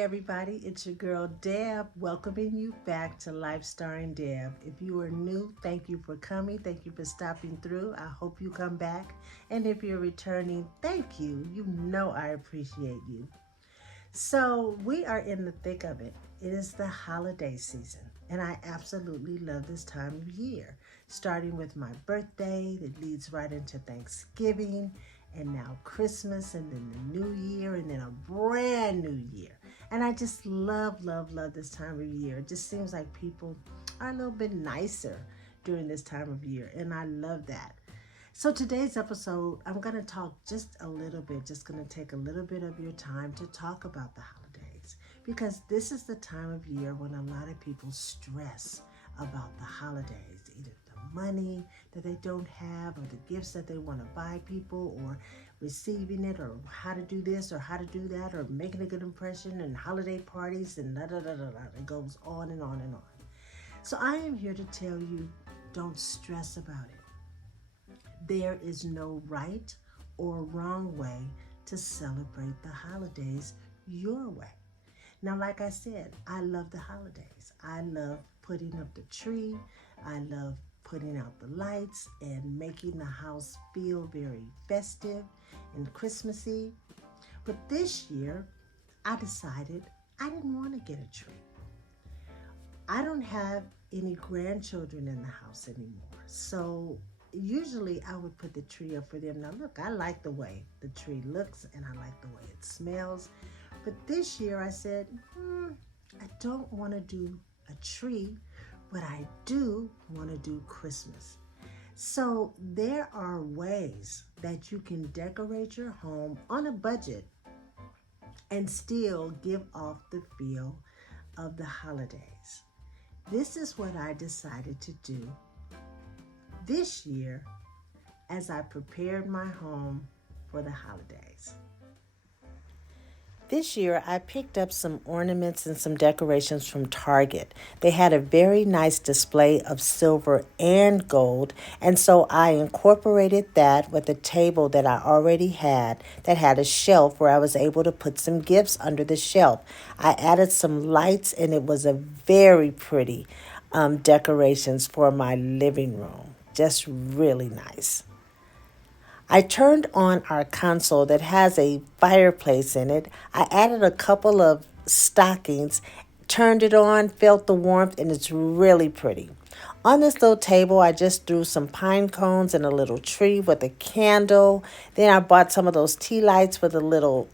everybody, it's your girl Deb welcoming you back to Life Starring Deb. If you are new, thank you for coming. Thank you for stopping through. I hope you come back. And if you're returning, thank you. You know I appreciate you. So, we are in the thick of it. It is the holiday season, and I absolutely love this time of year. Starting with my birthday, that leads right into Thanksgiving, and now Christmas, and then the New Year, and then a brand new year. And I just love this time of year. It just seems like people are a little bit nicer during this time of year, and I love that. So today's episode, I'm going to talk just a little bit, just going to take a little bit of your time to talk about the holidays because this is the time of year when a lot of people stress about the holidays, either the money that they don't have or the gifts that they want to buy people or receiving it or how to do this or how to do that or making a good impression and holiday parties and da da da da da. It goes on and on and on. So I am here to tell you, don't stress about it. There is no right or wrong way to celebrate the holidays your way. Now, like I said, I love the holidays. I love putting up the tree. I love putting out the lights and making the house feel very festive and Christmassy. But this year, I decided I didn't want to get a tree. I don't have any grandchildren in the house anymore. So usually I would put the tree up for them. Now look, I like the way the tree looks and I like the way it smells. But this year I said, I don't want to do a tree, but I do want to do Christmas. So there are ways that you can decorate your home on a budget and still give off the feel of the holidays. This is what I decided to do this year as I prepared my home for the holidays. This year, I picked up some ornaments and some decorations from Target. They had a very nice display of silver and gold, and so I incorporated that with a table that I already had that had a shelf where I was able to put some gifts under the shelf. I added some lights, and it was a very pretty decorations for my living room. Just really nice. I turned on our console that has a fireplace in it. I added a couple of stockings, turned it on, felt the warmth, and it's really pretty. On this little table, I just threw some pine cones and a little tree with a candle. Then I bought some of those tea lights with a little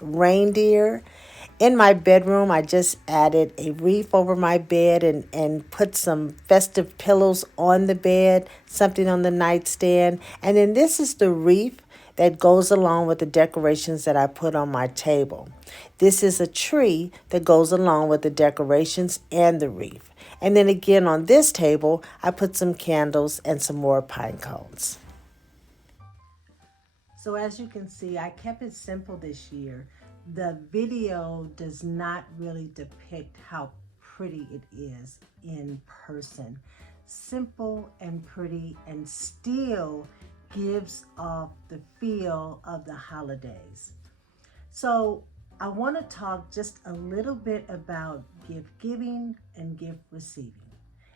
reindeer. In my bedroom, I just added a wreath over my bed and put some festive pillows on the bed, something on the nightstand. And then this is the wreath that goes along with the decorations that I put on my table. This is a tree that goes along with the decorations and the wreath. And then again on this table, I put some candles and some more pine cones. So as you can see, I kept it simple this year. The video does not really depict how pretty it is in person. Simple and pretty and still gives off the feel of the holidays. So I want to talk just a little bit about gift giving and gift receiving.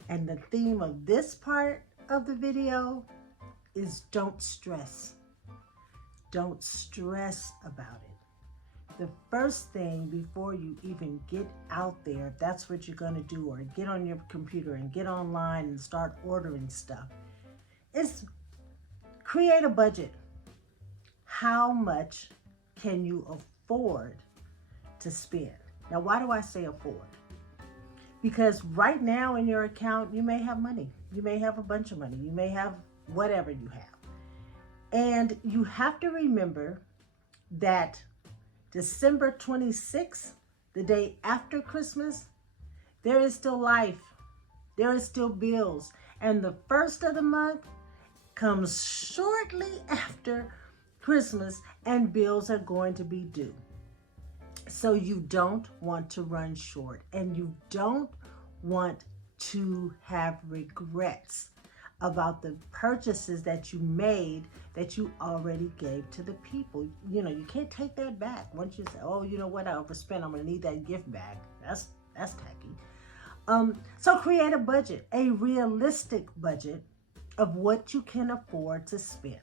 And the theme of this part of the video is don't stress. Don't stress about it. The first thing before you even get out there, if that's what you're going to do, or get on your computer and get online and start ordering stuff, is create a budget. How much can you afford to spend? Now, why do I say afford? Because right now in your account, you may have money. You may have a bunch of money. You may have whatever you have. And you have to remember that December 26th, the day after Christmas, there is still life. There is still bills. And the first of the month comes shortly after Christmas and bills are going to be due. So you don't want to run short and you don't want to have regrets about the purchases that you made that you already gave to the people. You know, you can't take that back. Once you say, oh, you know what, I overspent, I'm gonna need that gift back. That's tacky. So create a budget, a realistic budget of what you can afford to spend.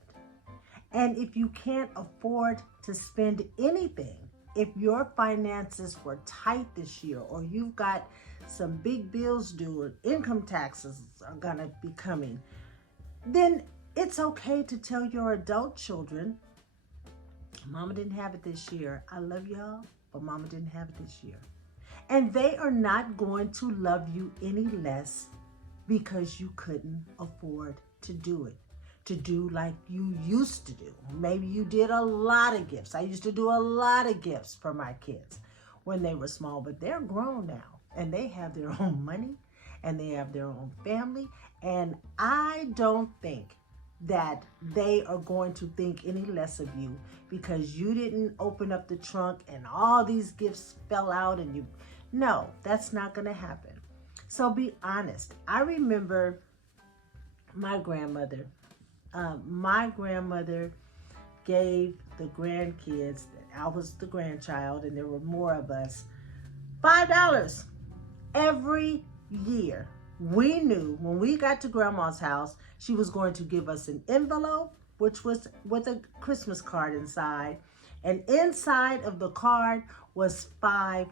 And if you can't afford to spend anything, if your finances were tight this year, or you've got some big bills due, or income taxes are gonna be coming, then it's okay to tell your adult children, Mama didn't have it this year. I love y'all, but Mama didn't have it this year. And they are not going to love you any less because you couldn't afford to do it, to do like you used to do. Maybe you did a lot of gifts. I used to do a lot of gifts for my kids when they were small, but they're grown now and they have their own money and they have their own family. And I don't think that they are going to think any less of you because you didn't open up the trunk and all these gifts fell out and you, no, that's not going to happen. So be honest. I remember my grandmother. My grandmother gave the grandkids, I was the grandchild and there were more of us, $5 every year. We knew when we got to Grandma's house, she was going to give us an envelope, which was with a Christmas card inside. And inside of the card was $5.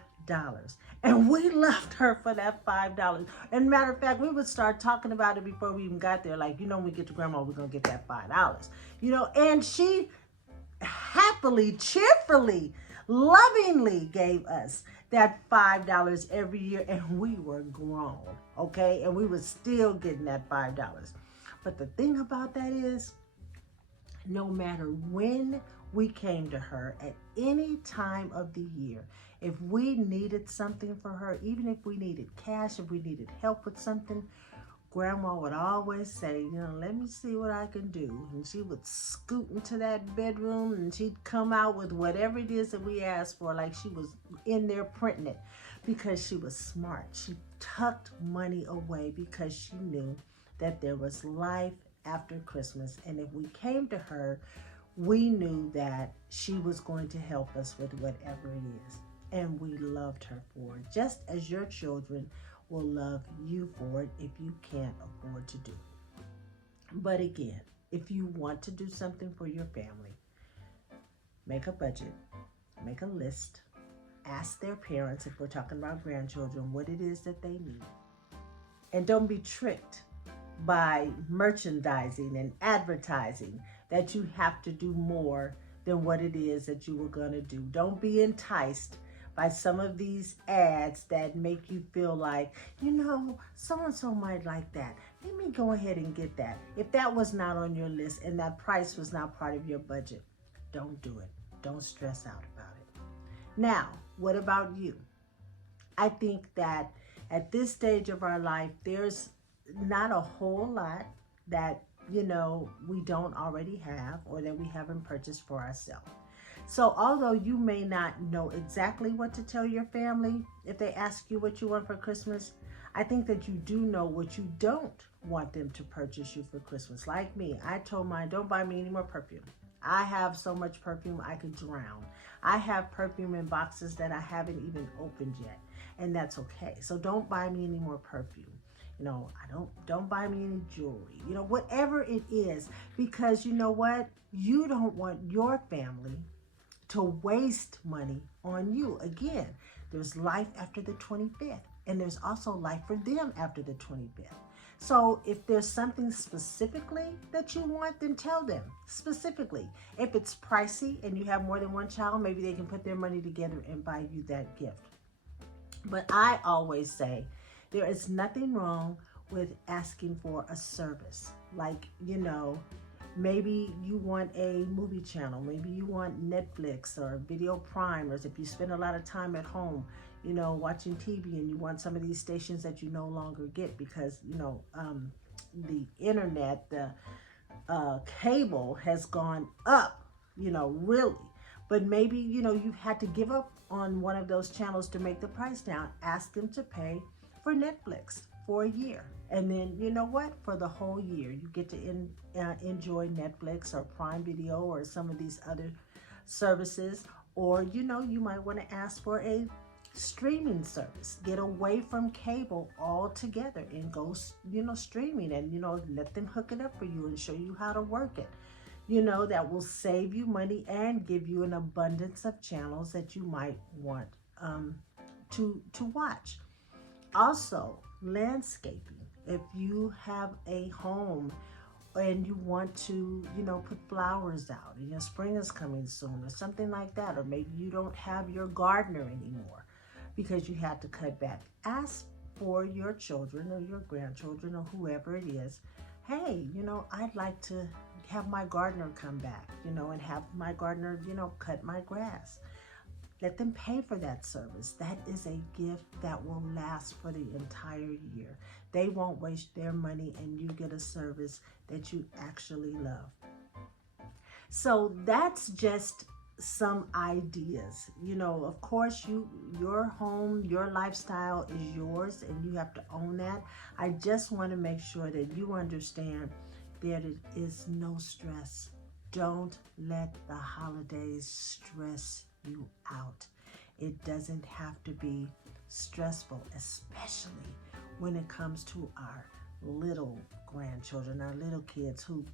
And we loved her for that $5. And matter of fact, we would start talking about it before we even got there. Like, you know, when we get to Grandma, we're going to get that $5. You know, and she happily, cheerfully, lovingly gave us that $5 every year, and we were grown, okay? And we were still getting that $5. But the thing about that is, no matter when we came to her at any time of the year, if we needed something for her, even if we needed cash, if we needed help with something, Grandma would always say, you know, let me see what I can do. And she would scoot into that bedroom and she'd come out with whatever it is that we asked for, like she was in there printing it, because she was smart. She tucked money away because she knew that there was life after Christmas. And if we came to her, we knew that she was going to help us with whatever it is. And we loved her for it, just as your children will love you for it if you can't afford to do it. But again, if you want to do something for your family, make a budget, make a list, ask their parents, if we're talking about grandchildren, what it is that they need. And don't be tricked by merchandising and advertising that you have to do more than what it is that you were going to do. Don't be enticed by some of these ads that make you feel like, you know, so-and-so might like that. Let me go ahead and get that. If that was not on your list and that price was not part of your budget, don't do it. Don't stress out about it. Now, what about you? I think that at this stage of our life, there's not a whole lot that, you know, we don't already have or that we haven't purchased for ourselves. So although you may not know exactly what to tell your family if they ask you what you want for Christmas, I think that you do know what you don't want them to purchase you for Christmas. Like me, I told mine, don't buy me any more perfume. I have so much perfume I could drown. I have perfume in boxes that I haven't even opened yet, and that's okay. So don't buy me any more perfume. You know, don't buy me any jewelry. You know, whatever it is, because you know what? You don't want your family to waste money on you. Again, there's life after the 25th, and there's also life for them after the 25th. So if there's something specifically that you want, then tell them specifically. If it's pricey and you have more than one child, maybe they can put their money together and buy you that gift. But I always say there is nothing wrong with asking for a service. Like, you know, maybe you want a movie channel. Maybe you want Netflix or Video Prime, or if you spend a lot of time at home, you know, watching TV, and you want some of these stations that you no longer get because, you know, the internet, the cable has gone up, you know, really. But maybe, you know, you've had to give up on one of those channels to make the price down. Ask them to pay for Netflix. for a year. And then, you know what? For the whole year, you get to enjoy Netflix or Prime Video or some of these other services. Or, you know, you might want to ask for a streaming service. Get away from cable altogether and go, you know, streaming, and, you know, let them hook it up for you and show you how to work it. You know, that will save you money and give you an abundance of channels that you might want to watch. Also, landscaping. If you have a home and you want to, you know, put flowers out, and your spring is coming soon or something like that, or maybe you don't have your gardener anymore because you had to cut back, ask for your children or your grandchildren or whoever it is, hey, you know, I'd like to have my gardener come back, you know, and have my gardener, you know, cut my grass. Let them pay for that service. That is a gift that will last for the entire year. They won't waste their money, and you get a service that you actually love. So that's just some ideas. You know, of course, your home, your lifestyle is yours, and you have to own that. I just want to make sure that you understand that it is no stress. Don't let the holidays stress you out. It doesn't have to be stressful, especially when it comes to our little grandchildren, our little kids who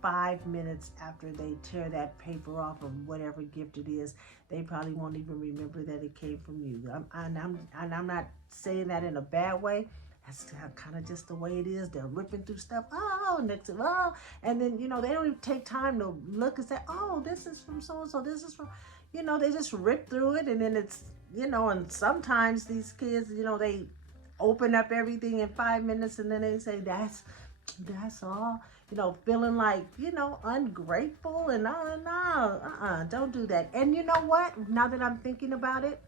5 minutes after they tear that paper off of whatever gift it is, they probably won't even remember that it came from you. I'm not saying that in a bad way. That's kind of just the way it is. They're ripping through stuff. Oh, next to, oh, and then, you know, they don't even take time to look and say, oh, this is from so-and-so, this is from, you know, they just rip through it, and then it's, you know, and sometimes these kids, you know, they open up everything in 5 minutes, and then they say, that's all, you know, feeling like, you know, ungrateful, and don't do that. And you know what? Now that I'm thinking about it,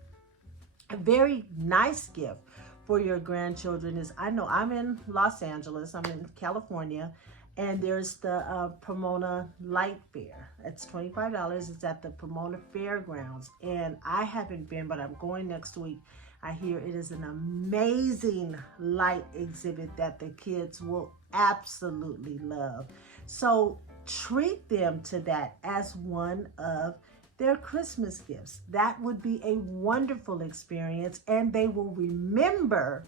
a very nice gift for your grandchildren is, I know I'm in Los Angeles, I'm in California, and there's the Pomona Light Fair. It's $25. It's at the Pomona Fairgrounds, and I haven't been, but I'm going next week. I hear it is an amazing light exhibit that the kids will absolutely love. So treat them to that as one of their Christmas gifts. That would be a wonderful experience, and they will remember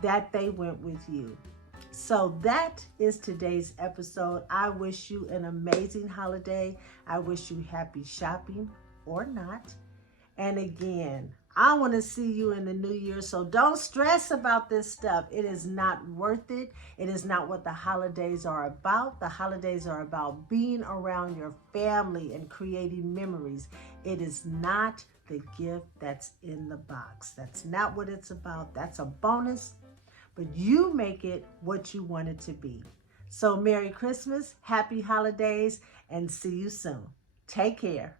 that they went with you. So that is today's episode. I wish you an amazing holiday. I wish you happy shopping or not. And again, I want to see you in the new year, so don't stress about this stuff. It is not worth it. It is not what the holidays are about. The holidays are about being around your family and creating memories. It is not the gift that's in the box. That's not what it's about. That's a bonus, but you make it what you want it to be. So Merry Christmas, Happy Holidays, and see you soon. Take care.